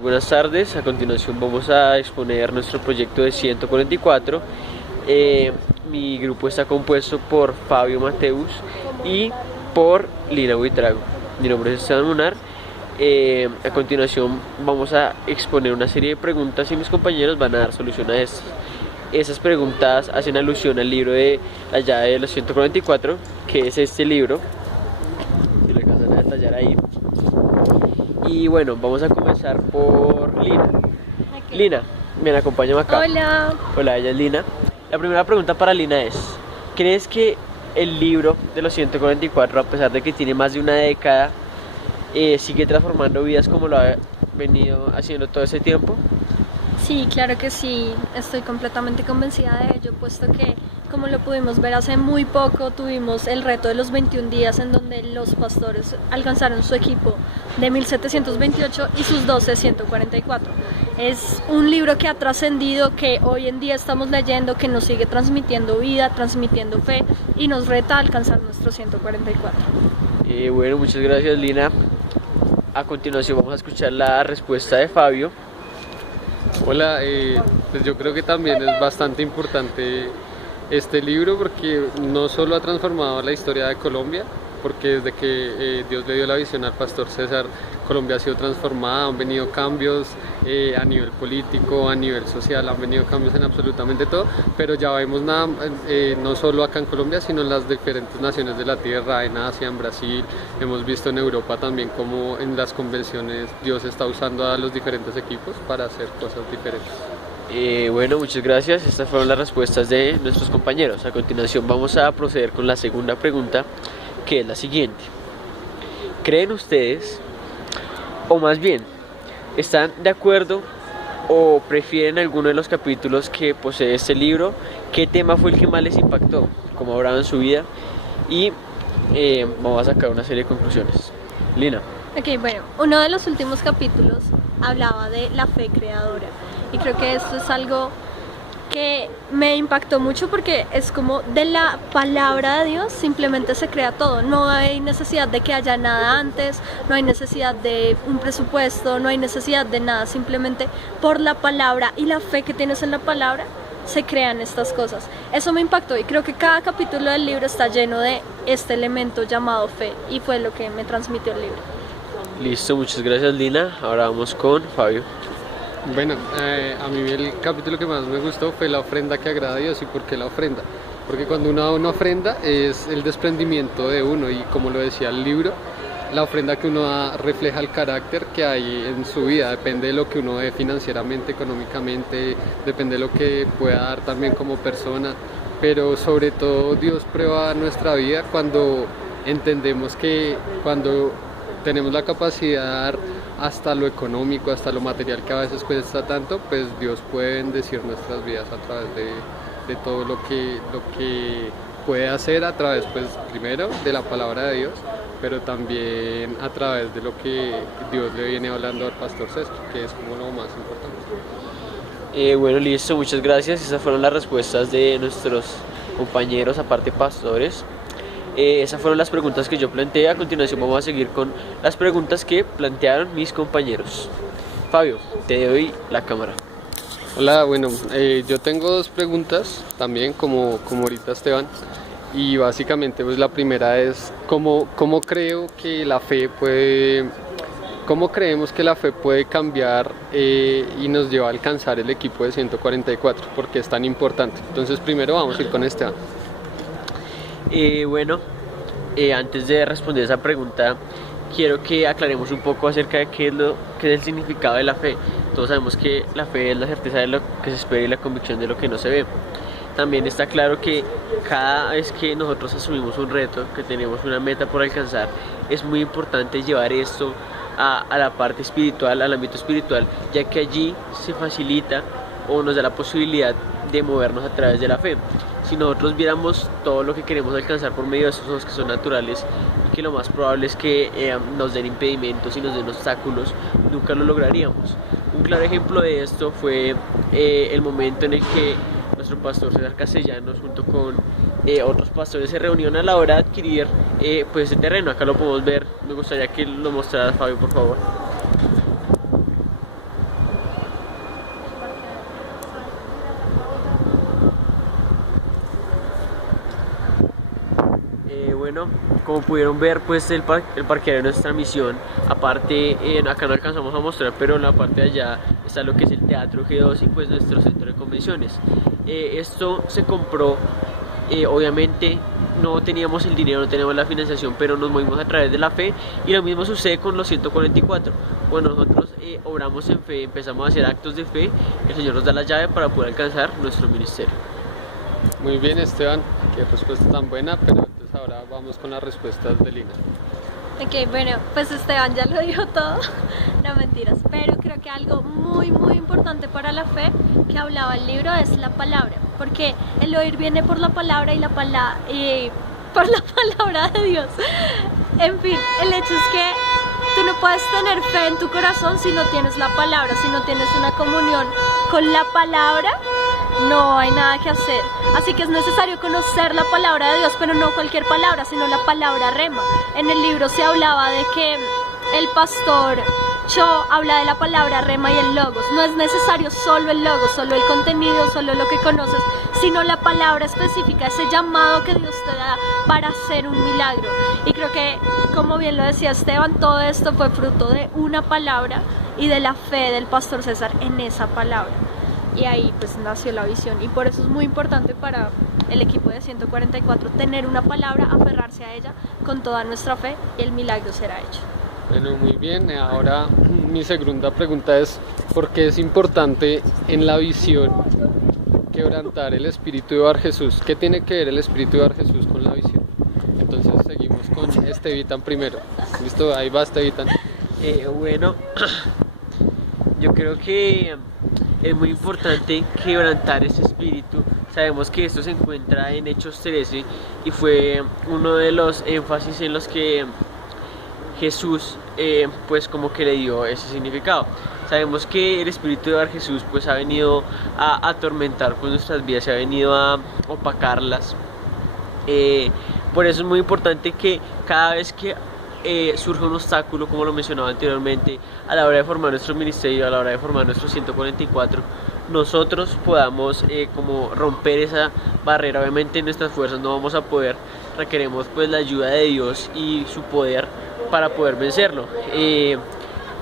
Buenas tardes, a continuación vamos a exponer nuestro proyecto de 144. Mi grupo está compuesto por Fabio Mateus y por Lina Buitrago. Mi nombre es Esteban Munar. A continuación vamos a exponer una serie de preguntas y mis compañeros van a dar solución a estas. Esas preguntas hacen alusión al libro de La llave de los 144, que es este libro, si lo alcanzan a detallar ahí. Y bueno, vamos a comenzar por Lina. Okay. Lina, ven, acompáñame acá. Hola. Hola, ella es Lina. La primera pregunta para Lina es: ¿crees que el libro de los 144, a pesar de que tiene más de una década, sigue transformando vidas como lo ha venido haciendo todo ese tiempo? Sí, claro que sí, estoy completamente convencida de ello, puesto que, como lo pudimos ver hace muy poco, tuvimos el reto de los 21 días en donde los pastores alcanzaron su equipo de 1728 y sus 12 144. Es un libro que ha trascendido, que hoy en día estamos leyendo, que nos sigue transmitiendo vida, transmitiendo fe y nos reta a alcanzar nuestro 144. Bueno, muchas gracias, Lina. A continuación vamos a escuchar la respuesta de Fabio. Hola, pues yo creo que también es bastante importante este libro porque no solo ha transformado la historia de Colombia, porque desde que Dios le dio la visión al pastor César, Colombia ha sido transformada, han venido cambios a nivel político, a nivel social, han venido cambios en absolutamente todo, pero ya vemos no solo acá en Colombia, sino en las diferentes naciones de la tierra, en Asia, en Brasil, hemos visto en Europa también cómo en las convenciones Dios está usando a los diferentes equipos para hacer cosas diferentes. Bueno, muchas gracias. Estas fueron las respuestas de nuestros compañeros. A continuación vamos a proceder con la segunda pregunta, que es la siguiente: ¿creen ustedes, o más bien, están de acuerdo o prefieren alguno de los capítulos que posee este libro? ¿Qué tema fue el que más les impactó, como habrá en su vida? Y vamos a sacar una serie de conclusiones. Lina. Ok, bueno, uno de los últimos capítulos hablaba de la fe creadora y creo que esto es algo que me impactó mucho porque es como de la palabra de Dios simplemente se crea todo, no hay necesidad de que haya nada antes, no hay necesidad de un presupuesto, no hay necesidad de nada, simplemente por la palabra y la fe que tienes en la palabra se crean estas cosas. Eso me impactó y creo que cada capítulo del libro está lleno de este elemento llamado fe y fue lo que me transmitió el libro. Listo, muchas gracias, Lina. Ahora vamos con Fabio. Bueno, a mí el capítulo que más me gustó fue la ofrenda que agrada a Dios. ¿Y por qué la ofrenda? Porque cuando uno da una ofrenda es el desprendimiento de uno y, como lo decía el libro, la ofrenda que uno da refleja el carácter que hay en su vida, depende de lo que uno dé financieramente, económicamente, depende de lo que pueda dar también como persona, pero sobre todo Dios prueba nuestra vida cuando entendemos que cuando tenemos la capacidad de dar hasta lo económico, hasta lo material que a veces cuesta tanto, pues Dios puede bendecir nuestras vidas a través de todo lo que puede hacer a través, pues primero de la palabra de Dios, pero también a través de lo que Dios le viene hablando al pastor César, que es como lo más importante. Bueno, listo, muchas gracias. Esas fueron las respuestas de nuestros compañeros, aparte pastores. Esas fueron las preguntas que yo planteé. A continuación vamos a seguir con las preguntas que plantearon mis compañeros. Fabio, te doy la cámara. Hola, bueno, yo tengo dos preguntas también, como ahorita Esteban, y básicamente pues la primera es ¿cómo creemos que la fe puede cambiar y nos lleva a alcanzar el equipo de 144? ¿Por qué es tan importante? Entonces primero vamos a ir con Esteban. Bueno, antes de responder esa pregunta, quiero que aclaremos un poco acerca de qué es el significado de la fe. Todos sabemos que la fe es la certeza de lo que se espera y la convicción de lo que no se ve. También está claro que cada vez que nosotros asumimos un reto, que tenemos una meta por alcanzar, es muy importante llevar esto a la parte espiritual, al ámbito espiritual, ya que allí se facilita o nos da la posibilidad de movernos a través de la fe. Si nosotros viéramos todo lo que queremos alcanzar por medio de esos ojos que son naturales y que lo más probable es que nos den impedimentos y nos den obstáculos, nunca lo lograríamos. Un claro ejemplo de esto fue el momento en el que nuestro pastor César Castellanos junto con otros pastores se reunieron a la hora de adquirir pues ese terreno. Acá lo podemos ver. Me gustaría que lo mostrara Fabio, por favor. bueno, como pudieron ver, pues el parqueadero de nuestra misión, aparte, acá no alcanzamos a mostrar, pero en la parte de allá está lo que es el Teatro G2 y pues nuestro centro de convenciones. Esto se compró, obviamente no teníamos el dinero, no teníamos la financiación, pero nos movimos a través de la fe, y lo mismo sucede con los 144. Bueno, nosotros obramos en fe, empezamos a hacer actos de fe, el Señor nos da la llave para poder alcanzar nuestro ministerio. Muy bien, Esteban, qué respuesta tan buena, pero entonces ahora vamos con las respuestas de Lina. Ok, bueno, pues Esteban ya lo dijo todo, no mentiras, pero creo que algo muy importante para la fe que hablaba el libro es la palabra, porque el oír viene por la palabra y por la palabra de Dios. En fin, el hecho es que tú no puedes tener fe en tu corazón si no tienes la palabra, si no tienes una comunión con la palabra. No hay nada que hacer, así que es necesario conocer la palabra de Dios, pero no cualquier palabra, sino la palabra rema. En el libro se hablaba de que el pastor Cho habla de la palabra rema y el logos. No es necesario solo el logos, solo el contenido, solo lo que conoces, sino la palabra específica, ese llamado que Dios te da para hacer un milagro. Y creo que, como bien lo decía Esteban, todo esto fue fruto de una palabra y de la fe del pastor César en esa palabra. Y ahí pues nació la visión, y por eso es muy importante para el equipo de 144 tener una palabra, aferrarse a ella con toda nuestra fe, y el milagro será hecho. Bueno, muy bien, ahora mi segunda pregunta es: ¿por qué es importante en la visión quebrantar el espíritu de Bar Jesús? ¿Qué tiene que ver el espíritu de Bar Jesús con la visión? Entonces seguimos con Estevitan primero. ¿Listo? Ahí va Estevitan. Bueno, yo creo que es muy importante quebrantar ese espíritu. Sabemos que esto se encuentra en Hechos 13 y fue uno de los énfasis en los que Jesús pues como que le dio ese significado. Sabemos que el espíritu de Bar Jesús pues ha venido a atormentar pues nuestras vidas, se ha venido a opacarlas. Por eso es muy importante que cada vez que surge un obstáculo, como lo mencionaba anteriormente, a la hora de formar nuestro ministerio, a la hora de formar nuestro 144, nosotros podamos como romper esa barrera. Obviamente en nuestras fuerzas no vamos a poder, requeremos pues la ayuda de Dios y su poder para poder vencerlo.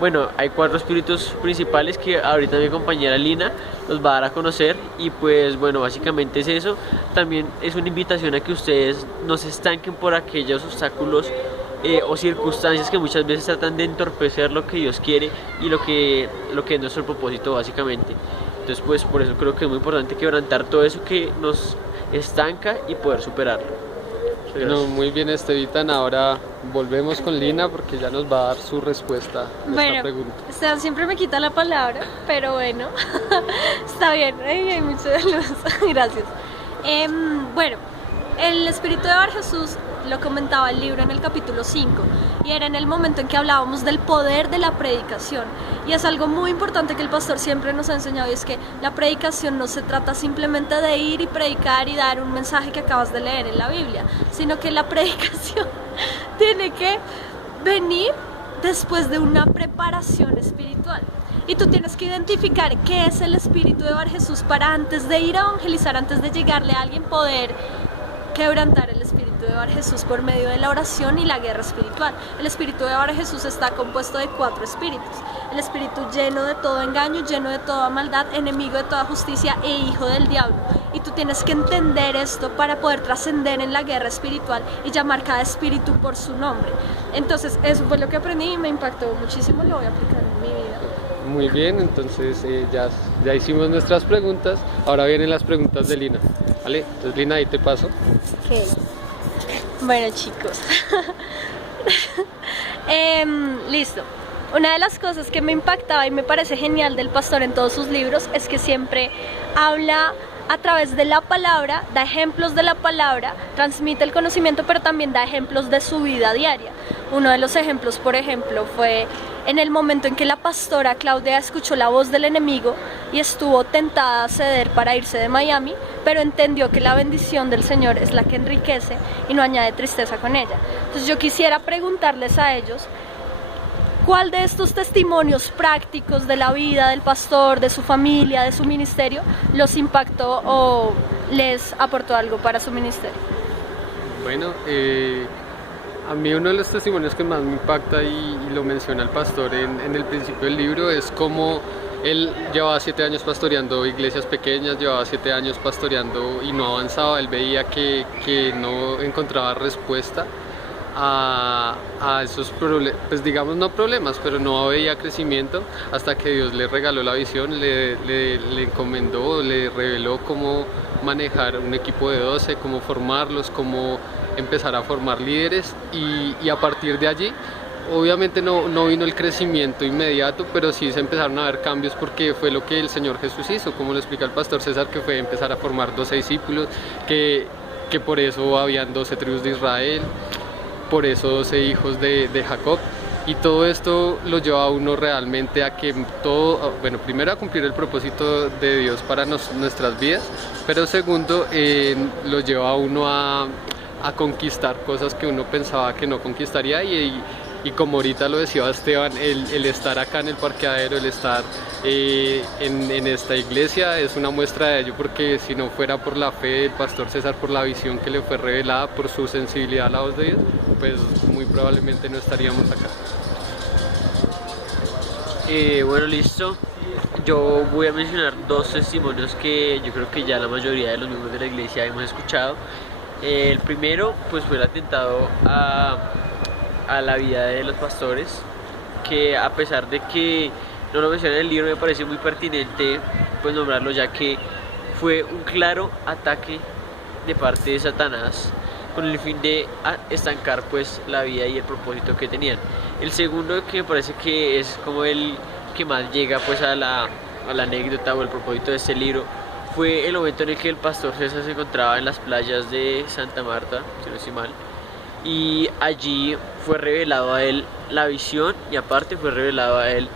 Bueno, hay 4 espíritus principales que ahorita mi compañera Lina los va a dar a conocer, y pues bueno, básicamente es eso. También es una invitación a que ustedes no se estanquen por aquellos obstáculos o circunstancias que muchas veces tratan de entorpecer lo que Dios quiere y lo que es nuestro propósito básicamente. Entonces pues por eso creo que es muy importante quebrantar todo eso que nos estanca y poder superarlo. No, muy bien Estevitan, ahora volvemos con Lina porque ya nos va a dar su respuesta a esta pregunta. Esteban siempre me quita la palabra, pero bueno, está bien, hay mucha luz, gracias. Bueno, el espíritu de Bar Jesús lo comentaba el libro en el capítulo 5, y era en el momento en que hablábamos del poder de la predicación, y es algo muy importante que el pastor siempre nos ha enseñado, y es que la predicación no se trata simplemente de ir y predicar y dar un mensaje que acabas de leer en la Biblia, sino que la predicación tiene que venir después de una preparación espiritual. Y tú tienes que identificar qué es el espíritu de Bar Jesús para, antes de ir a evangelizar, antes de llegarle a alguien, poder quebrantar el espíritu de Bar Jesús por medio de la oración y la guerra espiritual. El espíritu de Bar Jesús está compuesto de 4 espíritus: el espíritu lleno de todo engaño, lleno de toda maldad, enemigo de toda justicia e hijo del diablo. Y tú tienes que entender esto para poder trascender en la guerra espiritual y llamar cada espíritu por su nombre. Entonces eso fue lo que aprendí y me impactó muchísimo, lo voy a aplicar en mi vida. Muy bien, entonces ya hicimos nuestras preguntas, ahora vienen las preguntas de Lina. ¿Vale? Entonces Lina, ahí te paso. Ok. Bueno chicos, listo. Una de las cosas que me impactaba y me parece genial del pastor en todos sus libros es que siempre habla a través de la palabra, da ejemplos de la palabra, transmite el conocimiento, pero también da ejemplos de su vida diaria. Uno de los ejemplos, por ejemplo, fue en el momento en que la pastora Claudia escuchó la voz del enemigo y estuvo tentada a ceder para irse de Miami, pero entendió que la bendición del Señor es la que enriquece y no añade tristeza con ella. Entonces yo quisiera preguntarles a ellos, ¿cuál de estos testimonios prácticos de la vida del pastor, de su familia, de su ministerio, los impactó o les aportó algo para su ministerio? Bueno, a mí uno de los testimonios que más me impacta y lo menciona el pastor en el principio del libro es cómo él llevaba 7 años pastoreando iglesias pequeñas, llevaba 7 años pastoreando y no avanzaba. Él veía que no encontraba respuesta a esos problemas, pues digamos no problemas, pero no veía crecimiento hasta que Dios le regaló la visión, le encomendó, le reveló cómo manejar un equipo de 12, cómo formarlos, cómo empezar a formar líderes y a partir de allí obviamente no vino el crecimiento inmediato, pero sí se empezaron a ver cambios porque fue lo que el Señor Jesús hizo, como lo explica el pastor César, que fue empezar a formar 12 discípulos, que por eso habían 12 tribus de Israel, por eso 12 hijos de Jacob. Y todo esto lo lleva a uno realmente a que bueno, primero a cumplir el propósito de Dios para nuestras vidas, pero segundo lo lleva a uno a conquistar cosas que uno pensaba que no conquistaría y como ahorita lo decía Esteban, el estar acá en el parqueadero, el estar en esta iglesia es una muestra de ello, porque si no fuera por la fe del pastor César, por la visión que le fue revelada, por su sensibilidad a la voz de Dios, pues muy probablemente no estaríamos acá. Bueno, listo. Yo voy a mencionar 2 testimonios que yo creo que ya la mayoría de los miembros de la iglesia hemos escuchado. El primero pues fue el atentado a la vida de los pastores, que a pesar de que no lo menciona en el libro, me parece muy pertinente pues nombrarlo, ya que fue un claro ataque de parte de Satanás con el fin de estancar pues la vida y el propósito que tenían. El segundo, que me parece que es como el que más llega pues a la anécdota o el propósito de este libro, fue el momento en el que el pastor César se encontraba en las playas de Santa Marta, si no estoy mal, y allí fue revelado a él la visión y aparte fue revelado a él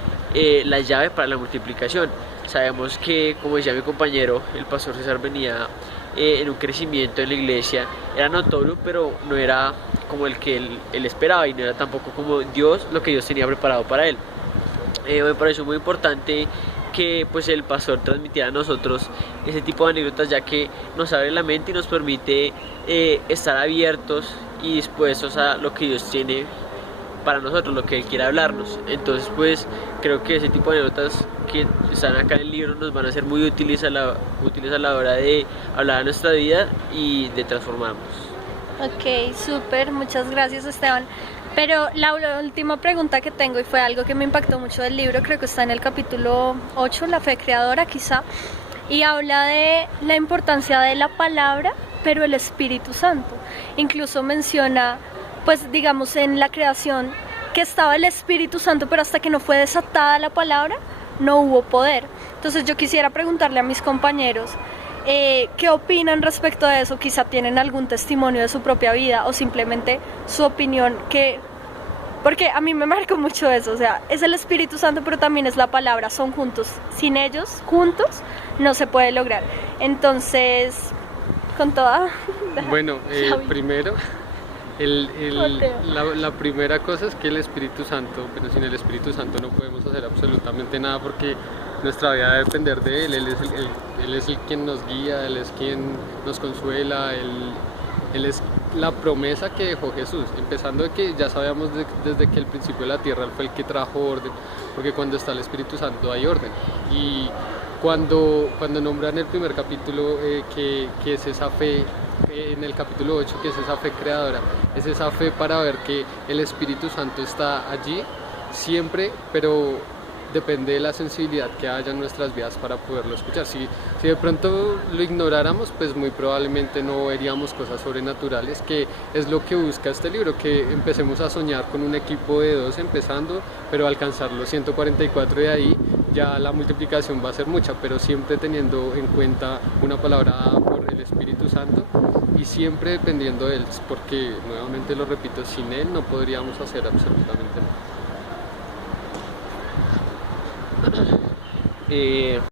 la llave para la multiplicación. Sabemos que, como decía mi compañero, el pastor César venía en un crecimiento en la iglesia, era notorio, pero no era como el que él esperaba y no era tampoco como lo que Dios tenía preparado para él. Me pareció muy importante que pues el pastor transmitiera a nosotros ese tipo de anécdotas, ya que nos abre la mente y nos permite estar abiertos y dispuestos a lo que Dios tiene para nosotros, lo que Él quiere hablarnos. Entonces pues creo que ese tipo de anécdotas que están acá en el libro nos van a ser muy útiles a la hora de hablar de nuestra vida y de transformarnos. Ok, súper, muchas gracias Esteban. Pero la última pregunta que tengo, y fue algo que me impactó mucho del libro, creo que está en el capítulo 8, la fe creadora quizá, y habla de la importancia de la palabra, pero el Espíritu Santo. Incluso menciona, pues digamos en la creación, que estaba el Espíritu Santo, pero hasta que no fue desatada la palabra, no hubo poder. Entonces yo quisiera preguntarle a mis compañeros, ¿qué opinan respecto a eso? Quizá tienen algún testimonio de su propia vida o simplemente su opinión, porque a mí me marcó mucho eso, o sea, es el Espíritu Santo pero también es la palabra, son juntos, sin ellos, juntos, no se puede lograr. Entonces, con toda... Bueno, primero, la primera cosa es que el Espíritu Santo, pero sin el Espíritu Santo no podemos hacer absolutamente nada, porque nuestra vida debe depender de Él. Él es el quien nos guía, Él es quien nos consuela, Él es la promesa que dejó Jesús, empezando de que ya sabíamos desde que el principio de la tierra Él fue el que trajo orden, porque cuando está el Espíritu Santo hay orden. Y cuando nombran el primer capítulo que es esa fe, en el capítulo 8, que es esa fe creadora, es esa fe para ver que el Espíritu Santo está allí siempre, pero depende de la sensibilidad que haya en nuestras vidas para poderlo escuchar. Si de pronto lo ignoráramos, pues muy probablemente no veríamos cosas sobrenaturales, que es lo que busca este libro, que empecemos a soñar con un equipo de 2 empezando, pero alcanzar los 144 de ahí, ya la multiplicación va a ser mucha, pero siempre teniendo en cuenta una palabra por el Espíritu Santo y siempre dependiendo de Él, porque nuevamente lo repito, sin Él no podríamos hacer absolutamente nada.